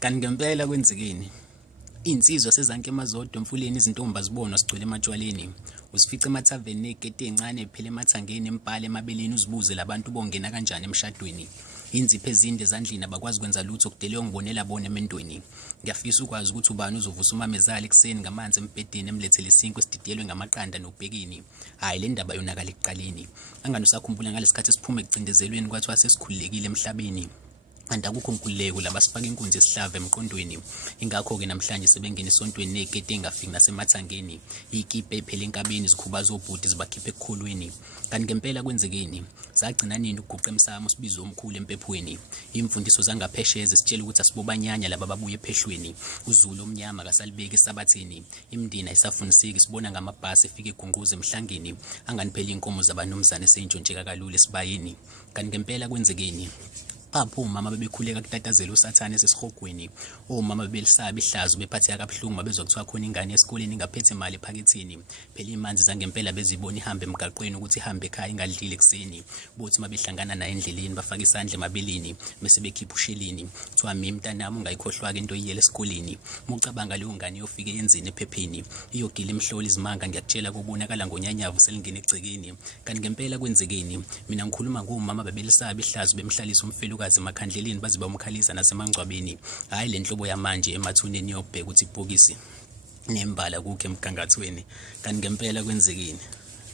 Kanti ngempela kwenzekeni? Insizwa sezanke emazodwa emfuleni izintombi azibonwa sigcwele ematshwaleni. Usifica emathaveni negeti encane phela emathangeni empala emabeleni uzibuze labantu bongena kanjani emshadweni. Inzipho ezinde ezandleni abakwazi kwenza lutho kudeliwe ngibonela bona ementweni. Ngiyafisa ukwazi ukuthi ubani uzovusa umamezala ekuseni ngamanzi embedeni emlethele isinkwa esididiyelwe ngamaqanda nobhekini. Hayi le ndaba yonakala ekuqaleni. Angani usakhumbula ngalesikhathi siphume ekucindezelweni kwathiwa sesikhululekile emhlabeni. Kanti akukho nkululeko laba sifaka inkunzi esihlava emqondweni. Ingakho-ke namhlanje sebengena esontweni negeti engafiki nasemathangeni. Ikipe ephele enkabeni zikhubaza obhuti zibakhipha ekukholweni. Kanti ngempela kwenzekeni? Sagcina nini ukuguqa emsamo sibizo omkhulu empephweni? Imfundiso zangaphesheya zisitshela ukuthi asibobanyanya laba babuye ephehlweni. Uzulu omnyama kasalibeki esabathini. Imindeni ayisafuniseki sibona ngamabhasi efika egunquza emhlangeni. Angani phela inkomo zabanumzane eseyintshontsheka kalula esibayeni. Kanti ngempela kwenzekeni? Apho omama bebekhuleka kutatazela usathane esesihogweni. Omama bebelisaba ihlazo bephatheka kabuhlungu babezwa kuthiwa khona ingane esikoleni ingaphethe imali ephaketheni. Phela imanzi zangempela bezibona ihamba emgaqweni ukuthi ihambe ekhaya ingadlile ekseni. Bothi mabehlangana naye endleleni bafaka isandla emabeleni bese bekhipha usheleni. Kuthiwa mimi mntanami ungayikhohlwa-ke into yiyela esikoleni. Mucabanga leyo ngane yofika enzini ephepheni. Iyogila imhloli izimanga ngiyakutshela kubonakala ngonyanyavu selingene egcekeni. Kanti ngempela kwenzekeni? Mina ngikhuluma ngomama bebelisaba ihlazo bemhlalisa umfelo emakhandleleni baze bamkhalisa nasemangcwabeni. Hayi le nhlobo yamanje emathuneni yobheka ukuthi ibhokisi nembala kukho emgangathweni. Kanti ngempela kwenzekeni?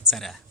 Tsara.